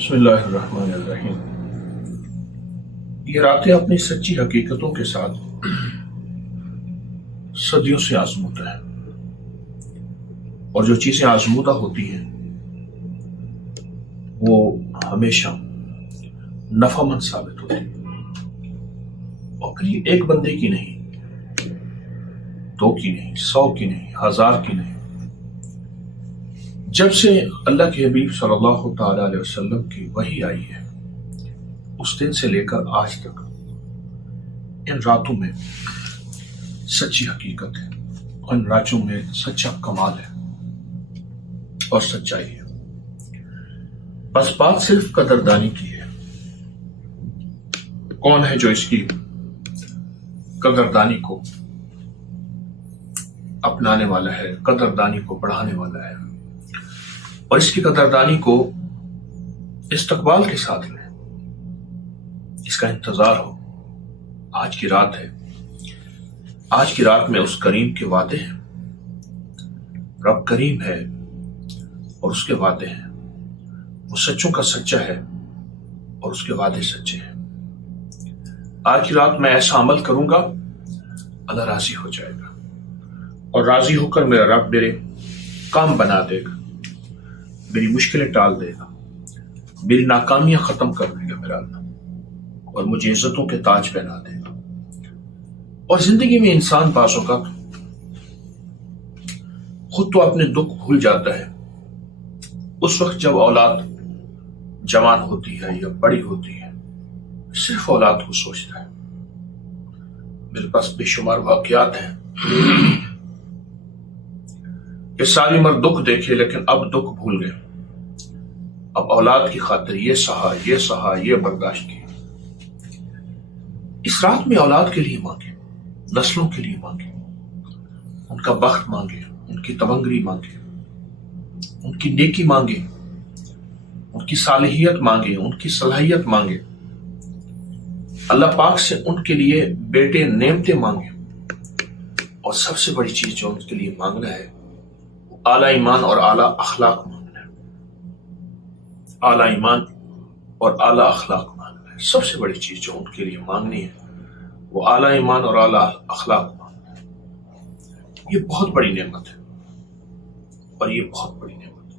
بسم اللہ الرحمن الرحیم۔ یہ راتیں اپنی سچی حقیقتوں کے ساتھ صدیوں سے آزمودہ ہیں، اور جو چیزیں آزمودہ ہوتی ہیں وہ ہمیشہ نفع مند ثابت ہوتی ہیں، اور پھر یہ ایک بندے کی نہیں، دو کی نہیں، 100 کی نہیں، 1000 کی نہیں۔ جب سے اللہ کے حبیب صلی اللہ تعالی علیہ وسلم کی وحی آئی ہے، اس دن سے لے کر آج تک ان راتوں میں سچی حقیقت ہے، ان راتوں میں سچا کمال ہے اور سچائی ہے۔ بس بات صرف قدردانی کی ہے۔ کون ہے جو اس کی قدردانی کو اپنانے والا ہے، قدردانی کو بڑھانے والا ہے، اور اس کی قدردانی کو استقبال کے ساتھ لیں، اس کا انتظار ہو۔ آج کی رات ہے، آج کی رات میں اس کریم کے وعدے ہیں۔ رب کریم ہے اور اس کے وعدے ہیں، وہ سچوں کا سچا ہے اور اس کے وعدے سچے ہیں۔ آج کی رات میں ایسا عمل کروں گا، اللہ راضی ہو جائے گا، اور راضی ہو کر میرا رب میرے کام بنا دے گا، میری مشکلیں ٹال دے گا، میری ناکامیاں ختم کر دے گا میرا اللہ، اور مجھے عزتوں کے تاج پہنا دے گا۔ اور زندگی میں انسان بعض اوقات خود تو اپنے دکھ بھول جاتا ہے، اس وقت جب اولاد جوان ہوتی ہے یا بڑی ہوتی ہے، صرف اولاد کو سوچتا ہے۔ میرے پاس بے شمار واقعات ہیں کہ ساری عمر دکھ دیکھے لیکن اب دکھ بھول گئے، اب اولاد کی خاطر یہ سہا، یہ برداشت کی۔ اس رات میں اولاد کے لیے مانگے، نسلوں کے لیے مانگے، ان کا بخت مانگے، ان کی تمنگری مانگے، ان کی نیکی مانگے، ان کی صالحیت مانگے، ان کی صلاحیت مانگے، اللہ پاک سے ان کے لیے بیٹے نعمتیں مانگے، اور سب سے بڑی چیز جو ان کے لیے مانگنا ہے، اعلیٰ ایمان اور اعلیٰ اخلاق مانگنا ہے۔ اعلیٰ ایمان اور اعلیٰ اخلاق مانگنا ہے، سب سے بڑی چیز جو ان کے لیے مانگنی ہے وہ اعلیٰ ایمان اور اعلیٰ اخلاق مانگنا ہے۔ یہ بہت بڑی نعمت ہے، اور یہ بہت بڑی نعمت ہے۔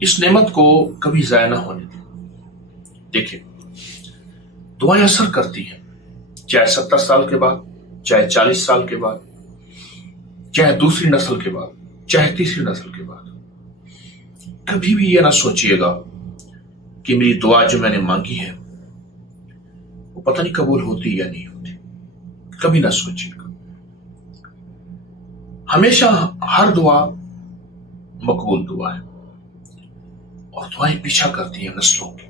اس نعمت کو کبھی ضائع نہ ہونے دیں۔ دیکھیں، دعائیں اثر کرتی ہیں، چاہے 70 سال کے بعد، چاہے 40 سال کے بعد، چاہے دوسری نسل کے بعد، چاہے تیسری نسل کے بعد۔ کبھی بھی یہ نہ سوچئے گا کہ میری دعا جو میں نے مانگی ہے وہ پتہ نہیں قبول ہوتی یا نہیں ہوتی، کبھی نہ سوچئے گا۔ ہمیشہ ہر دعا مقبول دعا ہے، اور دعائیں پیچھا کرتی ہیں نسلوں کی۔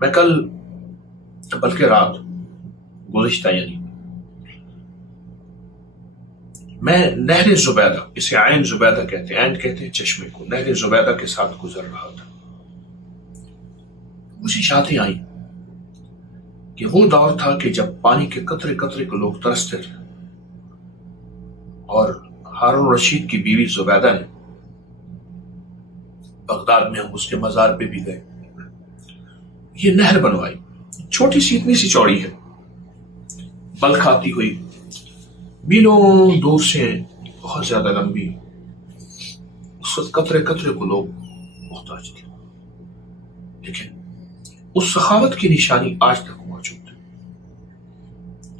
میں کل بلکہ رات گزشتہ میں نہر زبیدہ، اسے عین زبیدہ کہتے ہیں، عین کہتے ہیں چشمے کو، نہر زبیدہ کے ساتھ گزر رہا تھا۔ مجھے یادیں آئیں کہ وہ دور تھا کہ جب پانی کے قطرے قطرے کو لوگ ترستے تھے، اور ہارون رشید کی بیوی زبیدہ نے بغداد میں ہم اس کے مزار پہ بھی گئے، یہ نہر بنوائی، چھوٹی سی، اتنی سی چوڑی ہے، بل کھاتی ہوئی، میلوں دور سے بہت زیادہ لمبی۔ اس وقت قطرے قطرے کو لوگ محتاج تھے، لیکن اس سخاوت کی نشانی آج تک موجود ہے،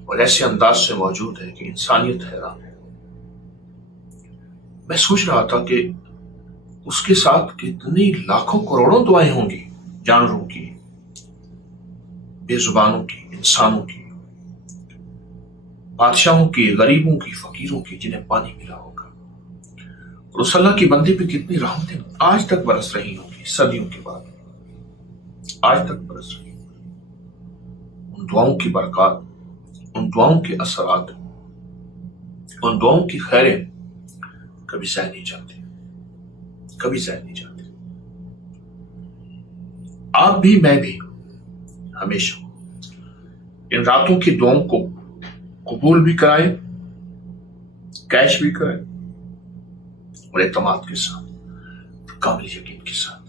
اور ایسے انداز سے موجود ہے کہ انسانیت حیران ہے۔ میں سوچ رہا تھا کہ اس کے ساتھ کتنی لاکھوں کروڑوں دعائیں ہوں گی، جانوروں کی، بے زبانوں کی، انسانوں کی، بادشاہوں کی، غریبوں کی، فقیروں کی، جنہیں پانی ملا ہوگا، اور اس اللہ کی بندی پہ کتنی رحمتیں آج تک برس رہی ہوں گی، صدیوں کے بعد آج تک برس رہی ہوں گی۔ ان دعاؤں کی برکات، ان دعاؤں کے اثرات، ان دعاؤں کی خیریں کبھی ضائع نہیں جاتی، کبھی ضائع نہیں جاتی۔ آپ بھی، میں بھی ہمیشہ ان راتوں کی دعاؤں کو قبول بھی کرائے، کیش بھی کرائے، اور اعتماد کے ساتھ، کامل یقین کے ساتھ۔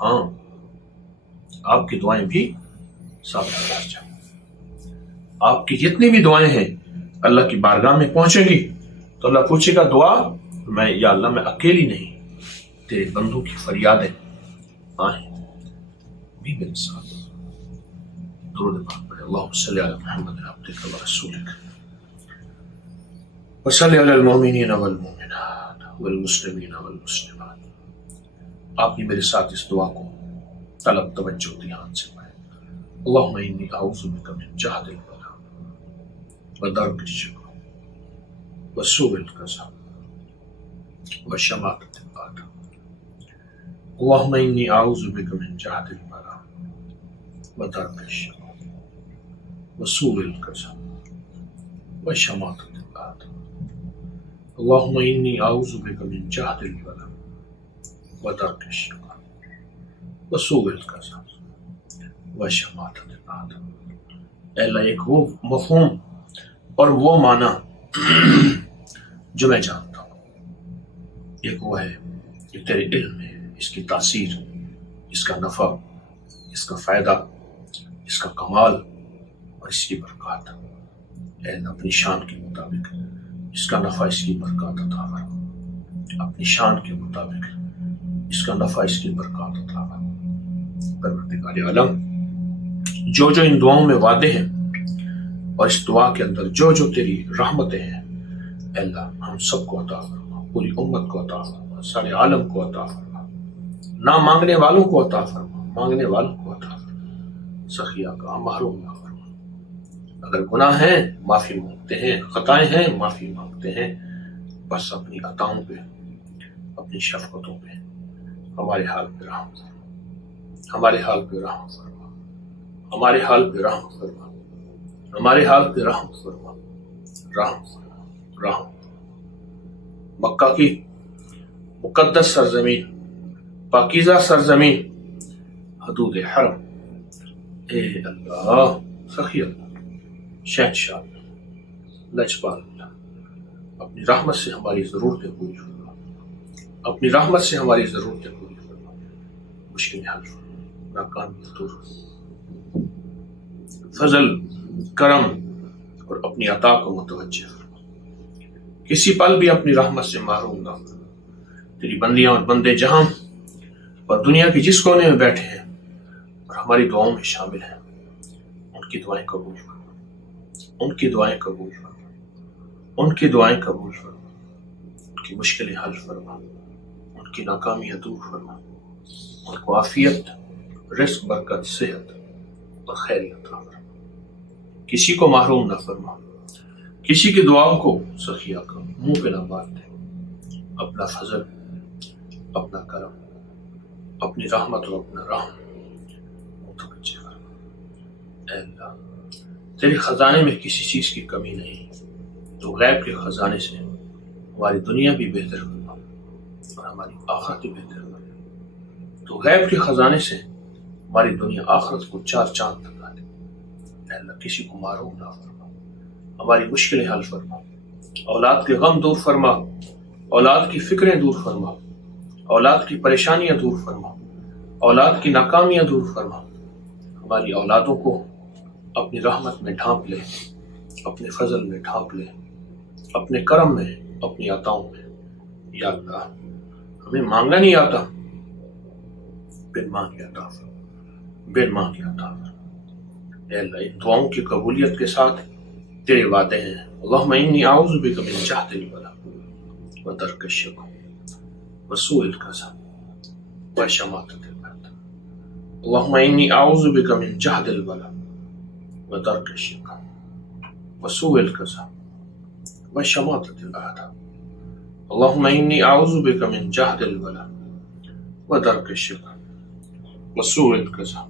ہاں آپ کی دعائیں بھی ثابت کر جائیں. آپ کی جتنی بھی دعائیں ہیں اللہ کی بارگاہ میں پہنچے گی تو اللہ پوچھے گا دعا میں یا اللہ میں اکیلی نہیں, تیرے بندوں کی فریادیں آئیں بھی میرے ساتھ. درود پاک پڑھے. اللہم صلی علی محمد عبدک و رسولک وصلی علی المؤمنین والمؤمنات والمسلمین والمسلمات. آپ نے میرے ساتھ اس دعا کو طلب توجہ دھیان سے پڑھے. اللہم انی اعوذ بک من جہد البلاء ودرک الشقاء وسوء القضاء وشماتة الأعداء. اللہم انی اعوذ بک من جہد البلاء ودرک الشقاء وسوء القضاء وشماتة الأعداء. اللہم انی اعوذ بک من جہد البلاء ودرک الشقاء وسوء القضاء وشماتة الأعداء. اے اللہ ایک وہ مفہوم اور وہ معنی جو میں جانتا ہوں, ایک وہ ہے کہ تیرے علم ہے, اس کی تاثیر, اس کا نفع, اس کا فائدہ, اس کا کمال اور اس کی برکات. اے اللہ اپنی شان کے مطابق اس کا نفع, اس کی برکات عطا فرما. اپنی شان کے مطابق اس کا نفع, اس کی برکات عطا فرما. پروردگار عالم جو جو ان دعاؤں میں وعدے ہیں اور اس دعا کے اندر جو جو تیری رحمتیں ہیں, اے اللہ ہم سب کو عطا فرما, پوری امت کو عطا فرما, سارے عالم کو عطا فرما, نہ مانگنے والوں کو عطا فرما, مانگنے والوں کو عطا فرما, سخیہ کا محروم نہ فرما. اگر گناہ ہیں معافی مانگتے ہیں, خطائیں ہیں معافی مانگتے ہیں, بس اپنی عطاؤں پہ, اپنی شفقتوں پہ ہمارے حال پہ رحم فرما, ہمارے حال پہ رحم فرما, ہمارے حال پہ رحم فرما, ہمارے حال پہ رحم فرما, رحم فرما, رحم. مکہ کی مقدس سرزمین, پاکیزہ سرزمین, حدود حرم, اے اللہ سخی اللہ, شہنشاہ اللہ, لجپال اللہ, اپنی رحمت سے ہماری ضرورتیں پوری فرما, اپنی رحمت سے ہماری ضرورتیں پوری فرما, مشکلیں حل فرما, ناکامی دور فرما. فضل, کرم اور اپنی عطا کو متوجہ فرما. کسی پل بھی اپنی رحمت سے محروم نہ فرما. تیری بندیاں اور بندے جہاں اور دنیا کے جس کونے میں بیٹھے ہیں اور ہماری دعاؤں میں شامل ہیں, ان کی دعائیں قبول فرما, ان کی دعائیں قبول فرما, ان کی دعائیں قبول فرما, ان کی مشکلیں حل فرما, ان کی ناکامیاں دور فرما, ان کو عافیت, رزق, برکت, صحت اور خیر عطا فرما. کسی کو محروم نہ فرما, کسی کی دعاؤں کو سخیہ کا منہ پہ نہ مار دے. اپنا فضل, اپنا کرم, اپنی رحمت اور اپنا رحم متوجہ فرما. اے اللہ تیرے خزانے میں کسی چیز کی کمی نہیں, تو غیب کے خزانے سے ہماری دنیا بھی بہتر فرما اور ہماری آخرت بھی بہتر فرما. تو غیب کے خزانے سے ہماری دنیا آخرت کو چار چاند لگا دے. اے اللہ کسی کو محروم نہ فرما, ہماری مشکلیں حل فرما, اولاد کے غم دور فرما, اولاد کی فکریں دور فرما, اولاد کی پریشانیاں دور فرما, اولاد کی ناکامیاں دور فرما. ہماری اولادوں کو اپنی رحمت میں ڈھانپ لے, اپنے فضل میں ڈھانپ لے, اپنے کرم میں, اپنی عطاؤں میں. یا اللہ ہمیں مانگنا نہیں آتا, بن مانگے عطا فرما, بن مانگے عطا فرما. اے اللہ ان دعاؤں کی قبولیت کے ساتھ تیرے وعدے ہیں. اللہم انی اعوذ بک من جہد البلاء ودرک الشقاء وسوء القضاء وشماتة الأعداء. اللہم انی اعوذ بک من جہد البلاء ودرک الشقاء وسوء القضاء وشماتة الأعداء. اللہم انی اعوذ بک من جہد البلاء ودرک الشقاء وسوء القضاء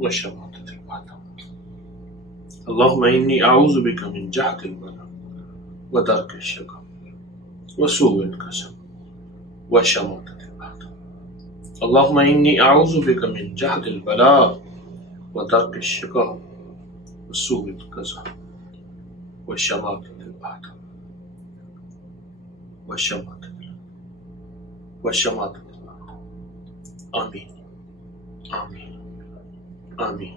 وشماتة الأعداء. اللہم انی اعوذ بک من جہد البلاء ودرک الشقاء وسوء القضاء وشماتة الأعداء. اللہم انی اعوذ بک من جہد البلاء ودرک الشقاء وسوء القضاء وشماتة الأعداء وشماتة الأعداء. آمین. آمین آمین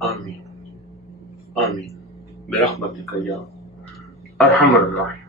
آمین آمین برحمتک یا ارحم الراحمین.